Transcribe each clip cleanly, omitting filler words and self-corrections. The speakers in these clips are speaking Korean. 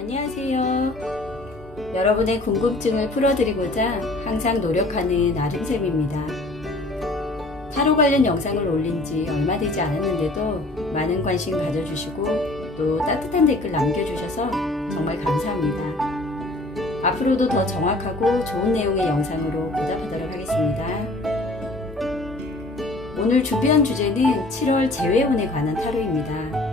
안녕하세요. 여러분의 궁금증을 풀어드리고자 항상 노력하는 아름쌤입니다. 타로 관련 영상을 올린 지 얼마 되지 않았는데도 많은 관심 가져주시고 또 따뜻한 댓글 남겨주셔서 정말 감사합니다. 앞으로도 더 정확하고 좋은 내용의 영상으로 보답하도록 하겠습니다. 오늘 준비한 주제는 7월 재회운에 관한 타로입니다.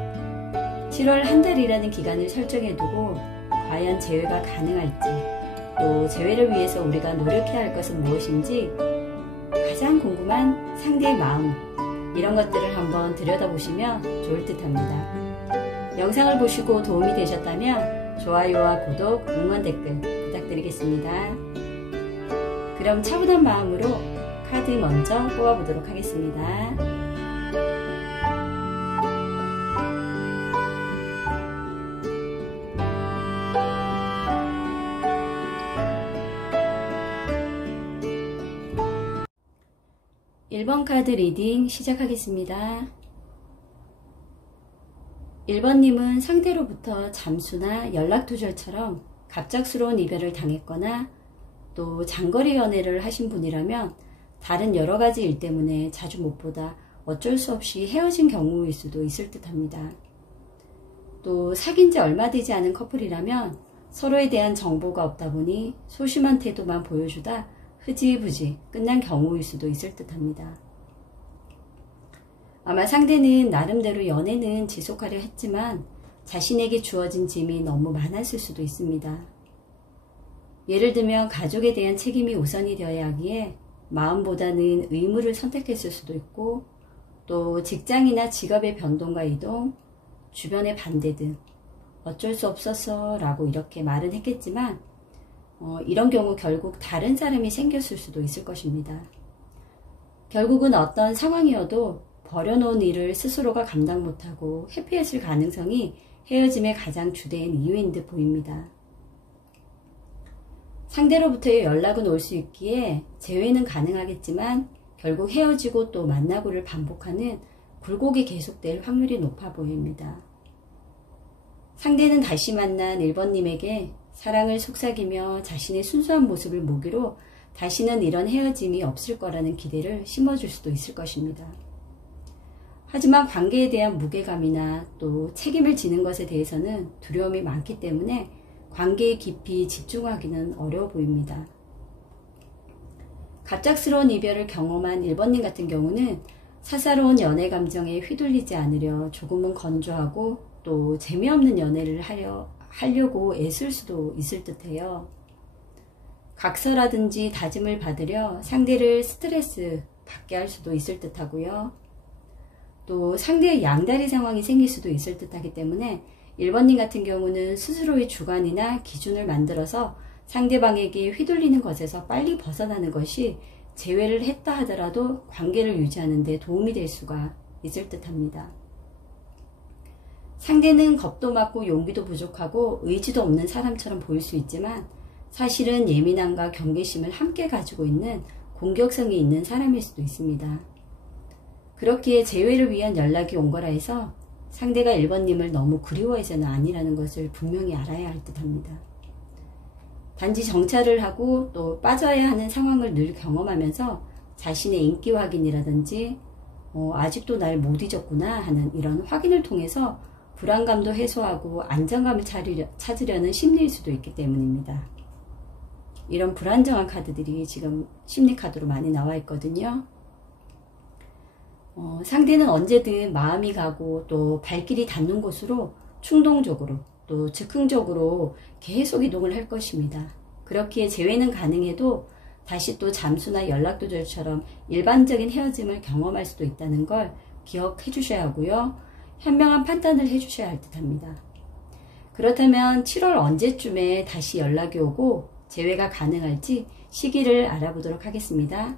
7월 한 달이라는 기간을 설정해두고 과연 재회가 가능할지, 또 재회를 위해서 우리가 노력해야 할 것은 무엇인지 가장 궁금한 상대의 마음, 이런 것들을 한번 들여다보시면 좋을 듯 합니다. 영상을 보시고 도움이 되셨다면 좋아요와 구독, 응원 댓글 부탁드리겠습니다. 그럼 차분한 마음으로 카드 먼저 뽑아보도록 하겠습니다. (1번) 카드 리딩 시작하겠습니다. 1번님은 상대로부터 잠수나 연락두절처럼 갑작스러운 이별을 당했거나 또 장거리 연애를 하신 분이라면 다른 여러가지 일 때문에 자주 못 보다 어쩔 수 없이 헤어진 경우일 수도 있을 듯 합니다. 또 사귄 지 얼마 되지 않은 커플이라면 서로에 대한 정보가 없다 보니 소심한 태도만 보여주다 흐지부지 끝난 경우일 수도 있을 듯 합니다. 아마 상대는 나름대로 연애는 지속하려 했지만 자신에게 주어진 짐이 너무 많았을 수도 있습니다. 예를 들면 가족에 대한 책임이 우선이 되어야 하기에 마음보다는 의무를 선택했을 수도 있고, 또 직장이나 직업의 변동과 이동, 주변의 반대 등 어쩔 수 없었어 라고 이렇게 말은 했겠지만 이런 경우 결국 다른 사람이 생겼을 수도 있을 것입니다. 결국은 어떤 상황이어도 버려놓은 일을 스스로가 감당 못하고 회피했을 가능성이 헤어짐의 가장 주된 이유인 듯 보입니다. 상대로부터의 연락은 올 수 있기에 재회는 가능하겠지만 결국 헤어지고 또 만나고를 반복하는 굴곡이 계속될 확률이 높아 보입니다. 상대는 다시 만난 1번님에게 사랑을 속삭이며 자신의 순수한 모습을 모기로 다시는 이런 헤어짐이 없을 거라는 기대를 심어줄 수도 있을 것입니다. 하지만 관계에 대한 무게감이나 또 책임을 지는 것에 대해서는 두려움이 많기 때문에 관계에 깊이 집중하기는 어려워 보입니다. 갑작스러운 이별을 경험한 1번님 같은 경우는 사사로운 연애 감정에 휘둘리지 않으려 조금은 건조하고 또 재미없는 연애를 하려고 애쓸 수도 있을 듯해요. 각서라든지 다짐을 받으려 상대를 스트레스 받게 할 수도 있을 듯하고요. 또 상대의 양다리 상황이 생길 수도 있을 듯하기 때문에 1번님 같은 경우는 스스로의 주관이나 기준을 만들어서 상대방에게 휘둘리는 것에서 빨리 벗어나는 것이 재회를 했다 하더라도 관계를 유지하는 데 도움이 될 수가 있을 듯합니다. 상대는 겁도 많고 용기도 부족하고 의지도 없는 사람처럼 보일 수 있지만 사실은 예민함과 경계심을 함께 가지고 있는 공격성이 있는 사람일 수도 있습니다. 그렇기에 재회를 위한 연락이 온 거라 해서 상대가 1번님을 너무 그리워해서는 아니라는 것을 분명히 알아야 할 듯합니다. 단지 정찰을 하고 또 빠져야 하는 상황을 늘 경험하면서 자신의 인기 확인이라든지 아직도 날 못 잊었구나 하는 이런 확인을 통해서 불안감도 해소하고 안정감을 찾으려는 심리일 수도 있기 때문입니다. 이런 불안정한 카드들이 지금 심리카드로 많이 나와 있거든요. 상대는 언제든 마음이 가고 또 발길이 닿는 곳으로 충동적으로 또 즉흥적으로 계속 이동을 할 것입니다. 그렇기에 재회는 가능해도 다시 또 잠수나 연락두절처럼 일반적인 헤어짐을 경험할 수도 있다는 걸 기억해 주셔야 하고요. 현명한 판단을 해 주셔야 할 듯합니다. 그렇다면 7월 언제쯤에 다시 연락이 오고 재회가 가능할지 시기를 알아보도록 하겠습니다.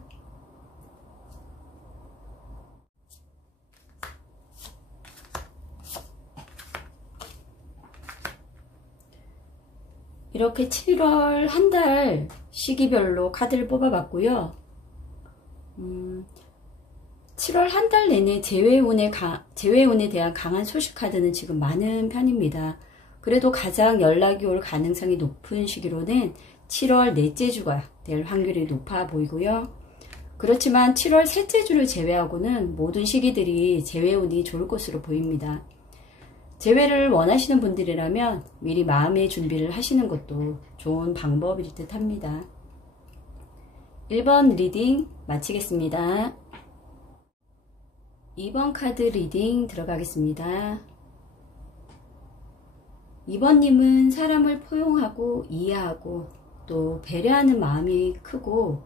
이렇게 7월 한 달 시기별로 카드를 뽑아봤고요. 7월 한 달 내내 재회운에 대한 강한 소식 카드는 지금 많은 편입니다. 그래도 가장 연락이 올 가능성이 높은 시기로는 7월 넷째 주가 될 확률이 높아 보이고요. 그렇지만 7월 셋째 주를 제외하고는 모든 시기들이 재회운이 좋을 것으로 보입니다. 재회를 원하시는 분들이라면 미리 마음의 준비를 하시는 것도 좋은 방법일 듯 합니다. 1번 리딩 마치겠습니다. 2번 카드 리딩 들어가겠습니다. 2번님은 사람을 포용하고 이해하고 또 배려하는 마음이 크고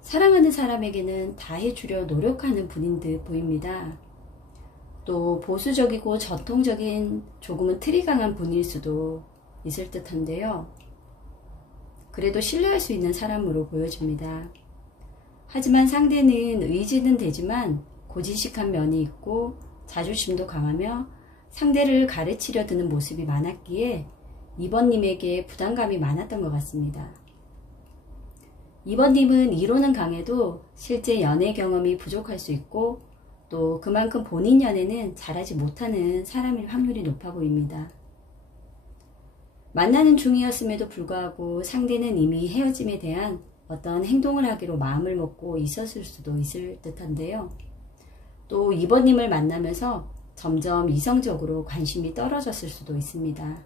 사랑하는 사람에게는 다 해주려 노력하는 분인 듯 보입니다. 또 보수적이고 전통적인 조금은 틀이 강한 분일 수도 있을 듯한데요. 그래도 신뢰할 수 있는 사람으로 보여집니다. 하지만 상대는 의지는 되지만 고지식한 면이 있고 자존심도 강하며 상대를 가르치려 드는 모습이 많았기에 2번님에게 부담감이 많았던 것 같습니다. 2번님은 이론은 강해도 실제 연애 경험이 부족할 수 있고 또 그만큼 본인 연애는 잘하지 못하는 사람일 확률이 높아 보입니다. 만나는 중이었음에도 불구하고 상대는 이미 헤어짐에 대한 어떤 행동을 하기로 마음을 먹고 있었을 수도 있을 듯한데요. 또 2번님을 만나면서 점점 이성적으로 관심이 떨어졌을 수도 있습니다.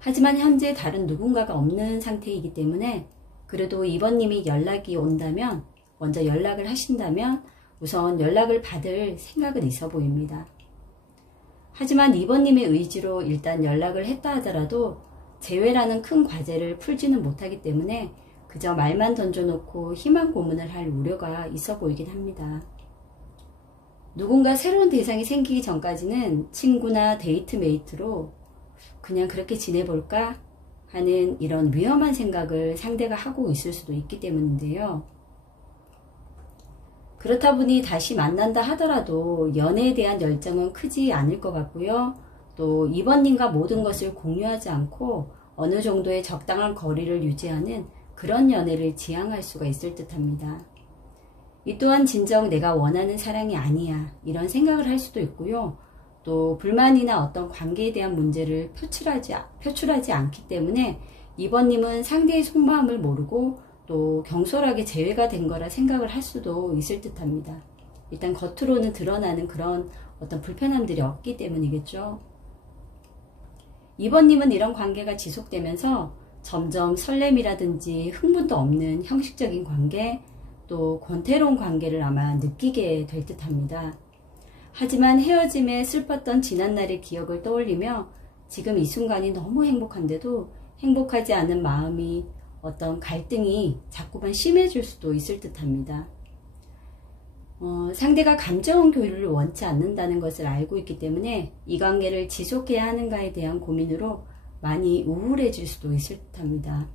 하지만 현재 다른 누군가가 없는 상태이기 때문에 그래도 2번님이 연락이 온다면, 먼저 연락을 하신다면 우선 연락을 받을 생각은 있어 보입니다. 하지만 2번님의 의지로 일단 연락을 했다 하더라도 재회라는 큰 과제를 풀지는 못하기 때문에 그저 말만 던져놓고 희망 고문을 할 우려가 있어 보이긴 합니다. 누군가 새로운 대상이 생기기 전까지는 친구나 데이트메이트로 그냥 그렇게 지내볼까 하는 이런 위험한 생각을 상대가 하고 있을 수도 있기 때문인데요. 그렇다 보니 다시 만난다 하더라도 연애에 대한 열정은 크지 않을 것 같고요. 또 2번님과 모든 것을 공유하지 않고 어느 정도의 적당한 거리를 유지하는 그런 연애를 지향할 수가 있을 듯 합니다. 이 또한 진정 내가 원하는 사랑이 아니야 이런 생각을 할 수도 있고요. 또 불만이나 어떤 관계에 대한 문제를 표출하지 않기 때문에 2번님은 상대의 속마음을 모르고 또 경솔하게 재회가 된 거라 생각을 할 수도 있을 듯 합니다. 일단 겉으로는 드러나는 그런 어떤 불편함들이 없기 때문이겠죠. 2번님은 이런 관계가 지속되면서 점점 설렘이라든지 흥분도 없는 형식적인 관계, 또 권태로운 관계를 아마 느끼게 될 듯 합니다. 하지만 헤어짐에 슬펐던 지난날의 기억을 떠올리며 지금 이 순간이 너무 행복한데도 행복하지 않은 마음이 어떤 갈등이 자꾸만 심해질 수도 있을 듯 합니다. 상대가 감정 교류를 원치 않는다는 것을 알고 있기 때문에 이 관계를 지속해야 하는가에 대한 고민으로 많이 우울해질 수도 있을 듯 합니다.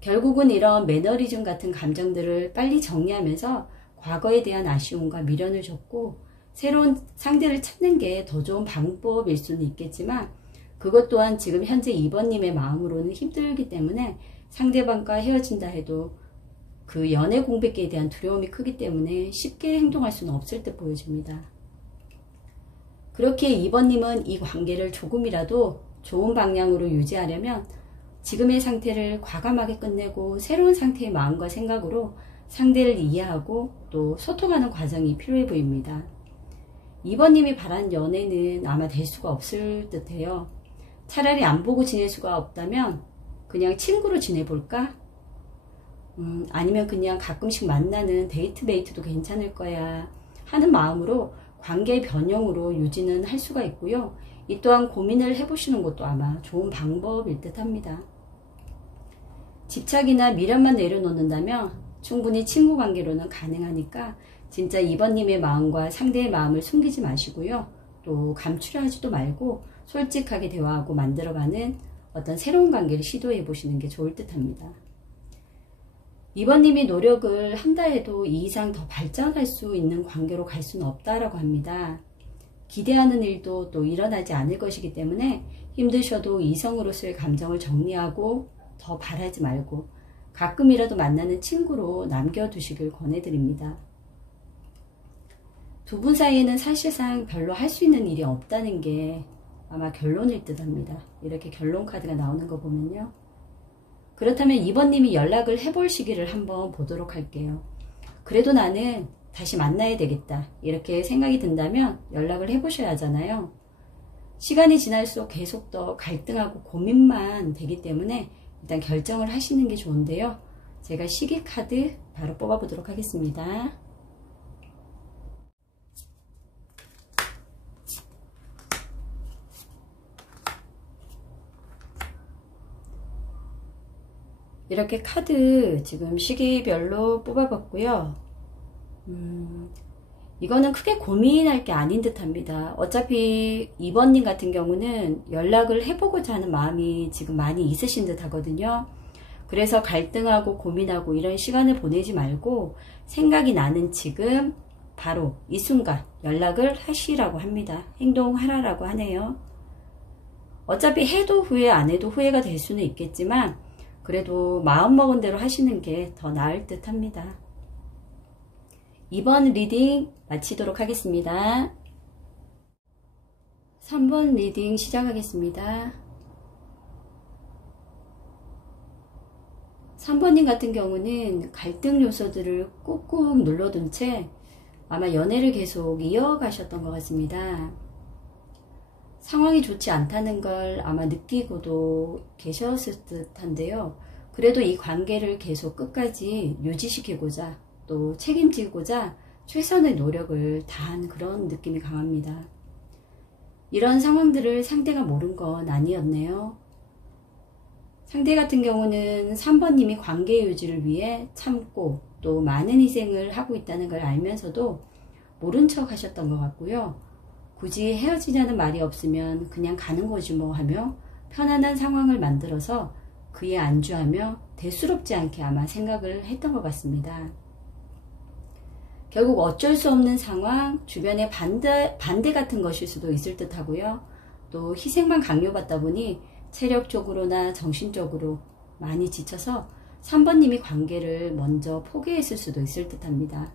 결국은 이런 매너리즘 같은 감정들을 빨리 정리하면서 과거에 대한 아쉬움과 미련을 접고 새로운 상대를 찾는 게 더 좋은 방법일 수는 있겠지만 그것 또한 지금 현재 2번님의 마음으로는 힘들기 때문에 상대방과 헤어진다 해도 그 연애 공백기에 대한 두려움이 크기 때문에 쉽게 행동할 수는 없을 듯 보여집니다. 그렇게 2번님은 이 관계를 조금이라도 좋은 방향으로 유지하려면 지금의 상태를 과감하게 끝내고 새로운 상태의 마음과 생각으로 상대를 이해하고 또 소통하는 과정이 필요해 보입니다. 2번님이 바란 연애는 아마 될 수가 없을 듯해요. 차라리 안 보고 지낼 수가 없다면 그냥 친구로 지내볼까? 아니면 그냥 가끔씩 만나는 데이트메이트도 괜찮을 거야 하는 마음으로 관계의 변형으로 유지는 할 수가 있고요. 이 또한 고민을 해보시는 것도 아마 좋은 방법일 듯 합니다. 집착이나 미련만 내려놓는다면 충분히 친구 관계로는 가능하니까 진짜 2번님의 마음과 상대의 마음을 숨기지 마시고요. 또 감추려하지도 말고 솔직하게 대화하고 만들어가는 어떤 새로운 관계를 시도해 보시는 게 좋을 듯 합니다. 2번님이 노력을 한다 해도 이 이상 더 발전할 수 있는 관계로 갈 수는 없다라고 합니다. 기대하는 일도 또 일어나지 않을 것이기 때문에 힘드셔도 이성으로서의 감정을 정리하고 더 바라지 말고 가끔이라도 만나는 친구로 남겨두시길 권해드립니다. 두 분 사이에는 사실상 별로 할 수 있는 일이 없다는 게 아마 결론일 듯 합니다. 이렇게 결론 카드가 나오는 거 보면요. 그렇다면 2번님이 연락을 해볼 시기를 한번 보도록 할게요. 그래도 나는 다시 만나야 되겠다 이렇게 생각이 든다면 연락을 해보셔야 하잖아요. 시간이 지날수록 계속 더 갈등하고 고민만 되기 때문에 일단 결정을 하시는 게 좋은데요. 제가 시기 카드 바로 뽑아보도록 하겠습니다. 이렇게 카드 지금 시기별로 뽑아봤고요. 이거는 크게 고민할 게 아닌 듯 합니다. 어차피 2번님 같은 경우는 연락을 해보고자 하는 마음이 지금 많이 있으신 듯 하거든요. 그래서 갈등하고 고민하고 이런 시간을 보내지 말고 생각이 나는 지금 바로 이 순간 연락을 하시라고 합니다. 행동하라고 하네요. 어차피 해도 후회 안 해도 후회가 될 수는 있겠지만 그래도 마음먹은 대로 하시는 게 더 나을 듯 합니다. 2번 리딩 마치도록 하겠습니다. 3번 리딩 시작하겠습니다. 3번님 같은 경우는 갈등 요소들을 꾹꾹 눌러둔 채 아마 연애를 계속 이어가셨던 것 같습니다. 상황이 좋지 않다는 걸 아마 느끼고도 계셨을 듯한데요. 그래도 이 관계를 계속 끝까지 유지시키고자 또 책임지고자 최선의 노력을 다한 그런 느낌이 강합니다. 이런 상황들을 상대가 모른 건 아니었네요. 상대 같은 경우는 3번님이 관계 유지를 위해 참고 또 많은 희생을 하고 있다는 걸 알면서도 모른 척 하셨던 것 같고요. 굳이 헤어지자는 말이 없으면 그냥 가는 거지 뭐 하며 편안한 상황을 만들어서 그에 안주하며 대수롭지 않게 아마 생각을 했던 것 같습니다. 결국 어쩔 수 없는 상황, 주변의 반대 같은 것일 수도 있을 듯 하고요. 또 희생만 강요받다 보니 체력적으로나 정신적으로 많이 지쳐서 3번님이 관계를 먼저 포기했을 수도 있을 듯 합니다.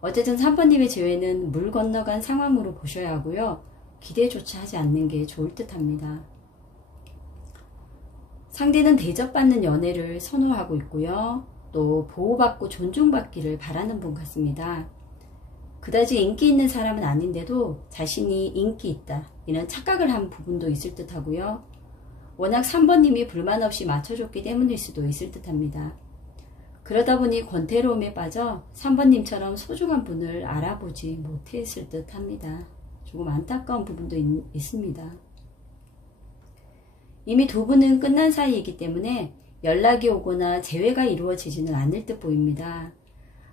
어쨌든 3번님의 재회는 물 건너간 상황으로 보셔야 하고요. 기대조차 하지 않는 게 좋을 듯 합니다. 상대는 대접받는 연애를 선호하고 있고요. 또 보호받고 존중받기를 바라는 분 같습니다. 그다지 인기 있는 사람은 아닌데도 자신이 인기 있다 이런 착각을 한 부분도 있을 듯 하고요. 워낙 3번님이 불만 없이 맞춰줬기 때문일 수도 있을 듯 합니다. 그러다 보니 권태로움에 빠져 3번님처럼 소중한 분을 알아보지 못했을 듯 합니다. 조금 안타까운 부분도 있습니다. 이미 두 분은 끝난 사이이기 때문에 연락이 오거나 재회가 이루어지지는 않을 듯 보입니다.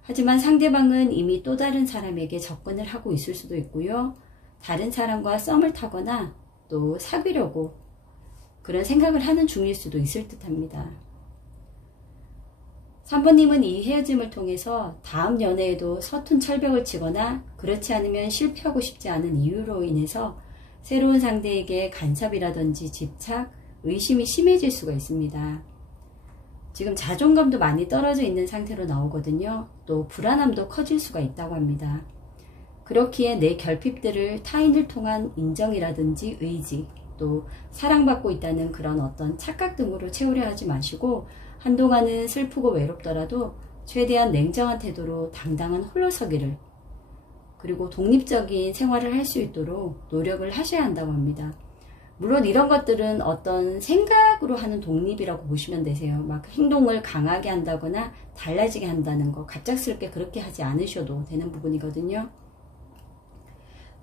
하지만 상대방은 이미 또 다른 사람에게 접근을 하고 있을 수도 있고요. 다른 사람과 썸을 타거나 또 사귀려고 그런 생각을 하는 중일 수도 있을 듯 합니다. 3번님은 이 헤어짐을 통해서 다음 연애에도 서툰 철벽을 치거나 그렇지 않으면 실패하고 싶지 않은 이유로 인해서 새로운 상대에게 간섭이라든지 집착, 의심이 심해질 수가 있습니다. 지금 자존감도 많이 떨어져 있는 상태로 나오거든요. 또 불안함도 커질 수가 있다고 합니다. 그렇기에 내 결핍들을 타인을 통한 인정이라든지 의지, 또 사랑받고 있다는 그런 어떤 착각 등으로 채우려 하지 마시고 한동안은 슬프고 외롭더라도 최대한 냉정한 태도로 당당한 홀로서기를 그리고 독립적인 생활을 할 수 있도록 노력을 하셔야 한다고 합니다. 물론 이런 것들은 어떤 생각으로 하는 독립이라고 보시면 되세요. 막 행동을 강하게 한다거나 달라지게 한다는 거 갑작스럽게 그렇게 하지 않으셔도 되는 부분이거든요.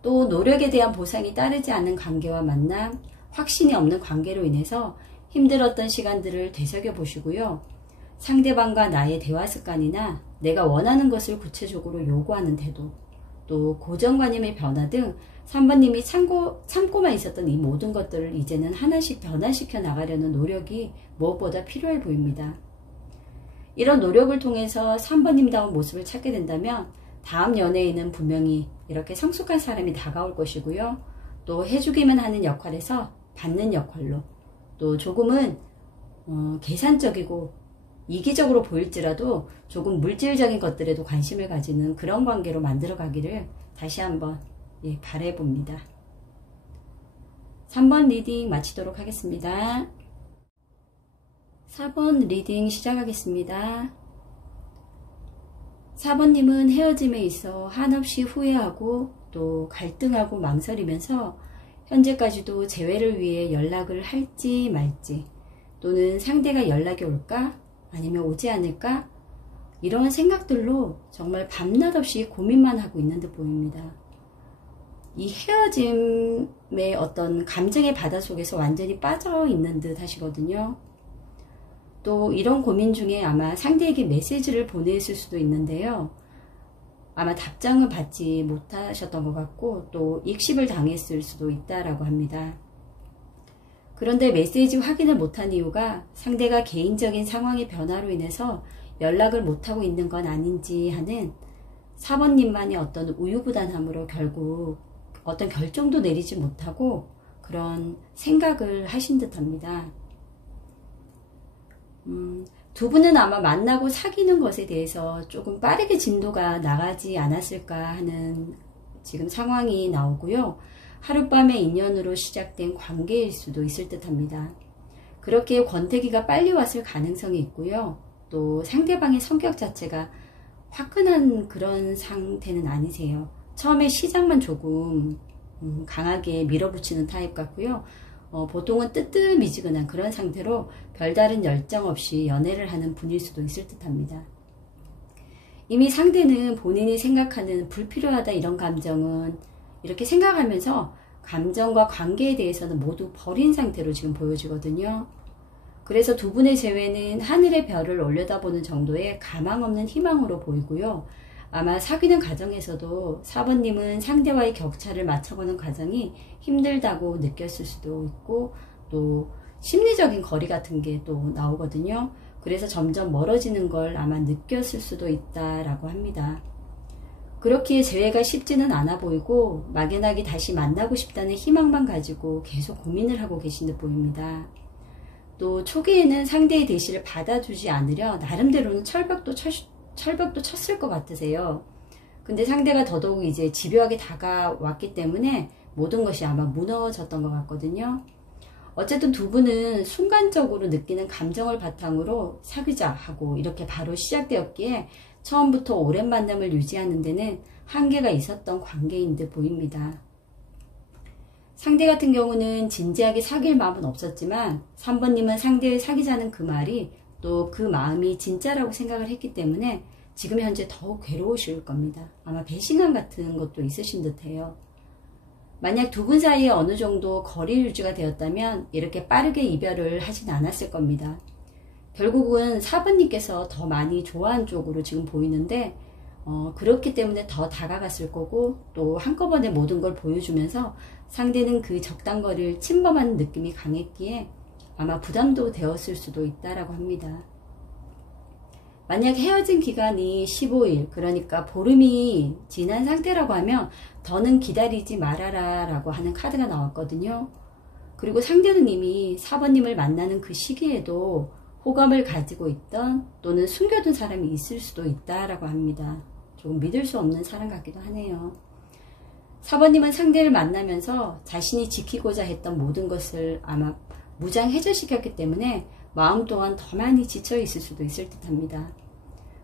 또 노력에 대한 보상이 따르지 않는 관계와 만남, 확신이 없는 관계로 인해서 힘들었던 시간들을 되새겨 보시고요. 상대방과 나의 대화 습관이나 내가 원하는 것을 구체적으로 요구하는 태도, 또 고정관념의 변화 등 3번님이 참고만 있었던 이 모든 것들을 이제는 하나씩 변화시켜 나가려는 노력이 무엇보다 필요해 보입니다. 이런 노력을 통해서 3번님다운 모습을 찾게 된다면 다음 연애에는 분명히 이렇게 성숙한 사람이 다가올 것이고요. 또 해주기만 하는 역할에서 받는 역할로 또 조금은 계산적이고 이기적으로 보일지라도 조금 물질적인 것들에도 관심을 가지는 그런 관계로 만들어 가기를 다시 한번 바라봅니다. 3번 리딩 마치도록 하겠습니다. 4번 리딩 시작하겠습니다. 4번님은 헤어짐에 있어 한없이 후회하고 또 갈등하고 망설이면서 현재까지도 재회를 위해 연락을 할지 말지, 또는 상대가 연락이 올까 아니면 오지 않을까, 이런 생각들로 정말 밤낮 없이 고민만 하고 있는 듯 보입니다. 이 헤어짐의 어떤 감정의 바다 속에서 완전히 빠져 있는 듯 하시거든요. 또 이런 고민 중에 아마 상대에게 메시지를 보냈을 수도 있는데요. 아마 답장을 받지 못하셨던 것 같고 또 익십을 당했을 수도 있다라고 합니다. 그런데 메시지 확인을 못한 이유가 상대가 개인적인 상황의 변화로 인해서 연락을 못하고 있는 건 아닌지 하는 4번님만의 어떤 우유부단함으로 결국 어떤 결정도 내리지 못하고 그런 생각을 하신 듯 합니다. 두 분은 아마 만나고 사귀는 것에 대해서 조금 빠르게 진도가 나가지 않았을까 하는 지금 상황이 나오고요. 하룻밤의 인연으로 시작된 관계일 수도 있을 듯 합니다. 그렇게 권태기가 빨리 왔을 가능성이 있고요. 또 상대방의 성격 자체가 화끈한 그런 상태는 아니세요. 처음에 시작만 조금 강하게 밀어붙이는 타입 같고요. 보통은 뜨뜻미지근한 그런 상태로 별다른 열정 없이 연애를 하는 분일 수도 있을 듯 합니다. 이미 상대는 본인이 생각하는 불필요하다 이런 감정은 이렇게 생각하면서 감정과 관계에 대해서는 모두 버린 상태로 지금 보여지거든요. 그래서 두 분의 재회는 하늘의 별을 올려다보는 정도의 가망 없는 희망으로 보이고요. 아마 사귀는 과정에서도 4번님은 상대와의 격차를 맞춰보는 과정이 힘들다고 느꼈을 수도 있고 또 심리적인 거리 같은 게 또 나오거든요. 그래서 점점 멀어지는 걸 아마 느꼈을 수도 있다라고 합니다. 그렇기에 재회가 쉽지는 않아 보이고 막연하게 다시 만나고 싶다는 희망만 가지고 계속 고민을 하고 계신 듯 보입니다. 또 초기에는 상대의 대시를 받아주지 않으려 나름대로는 철벽도 쳤을 것 같으세요. 근데 상대가 더더욱 이제 집요하게 다가왔기 때문에 모든 것이 아마 무너졌던 것 같거든요. 어쨌든 두 분은 순간적으로 느끼는 감정을 바탕으로 사귀자 하고 이렇게 바로 시작되었기에 처음부터 오랜 만남을 유지하는 데는 한계가 있었던 관계인 듯 보입니다. 상대 같은 경우는 진지하게 사귈 마음은 없었지만 3번님은 상대를 사귀자는 그 말이 또 그 마음이 진짜라고 생각을 했기 때문에 지금 현재 더욱 괴로우실 겁니다. 아마 배신감 같은 것도 있으신 듯해요. 만약 두 분 사이에 어느 정도 거리 유지가 되었다면 이렇게 빠르게 이별을 하진 않았을 겁니다. 결국은 4번님께서 더 많이 좋아하는 쪽으로 지금 보이는데 그렇기 때문에 더 다가갔을 거고 또 한꺼번에 모든 걸 보여주면서 상대는 그 적당거리를 침범하는 느낌이 강했기에 아마 부담도 되었을 수도 있다라고 합니다. 만약 헤어진 기간이 15일, 그러니까 보름이 지난 상태라고 하면 더는 기다리지 말아라 라고 하는 카드가 나왔거든요. 그리고 상대는 이미 4번님을 만나는 그 시기에도 호감을 가지고 있던 또는 숨겨둔 사람이 있을 수도 있다라고 합니다. 조금 믿을 수 없는 사람 같기도 하네요. 4번님은 상대를 만나면서 자신이 지키고자 했던 모든 것을 아마 무장해제시켰기 때문에 마음 또한 더 많이 지쳐 있을 수도 있을 듯 합니다.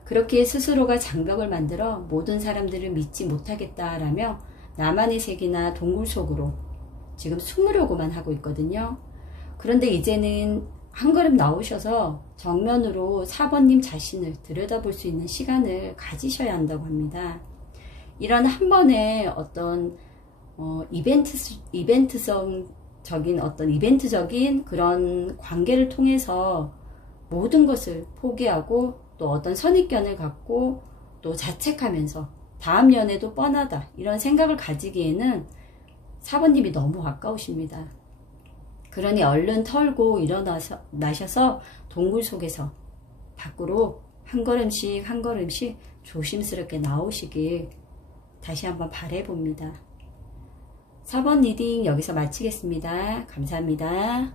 그렇게 스스로가 장벽을 만들어 모든 사람들을 믿지 못하겠다라며 나만의 세계나 동굴 속으로 지금 숨으려고만 하고 있거든요. 그런데 이제는 한 걸음 나오셔서 정면으로 4번님 자신을 들여다볼 수 있는 시간을 가지셔야 한다고 합니다. 이런 한 번의 어떤 이벤트적인 그런 관계를 통해서 모든 것을 포기하고 또 어떤 선입견을 갖고 또 자책하면서 다음 연애도 뻔하다 이런 생각을 가지기에는 4번님이 너무 아까우십니다. 그러니 얼른 털고 일어나셔서 동굴 속에서 밖으로 한 걸음씩 한 걸음씩 조심스럽게 나오시길 다시 한번 바라봅니다. 4번 리딩 여기서 마치겠습니다. 감사합니다.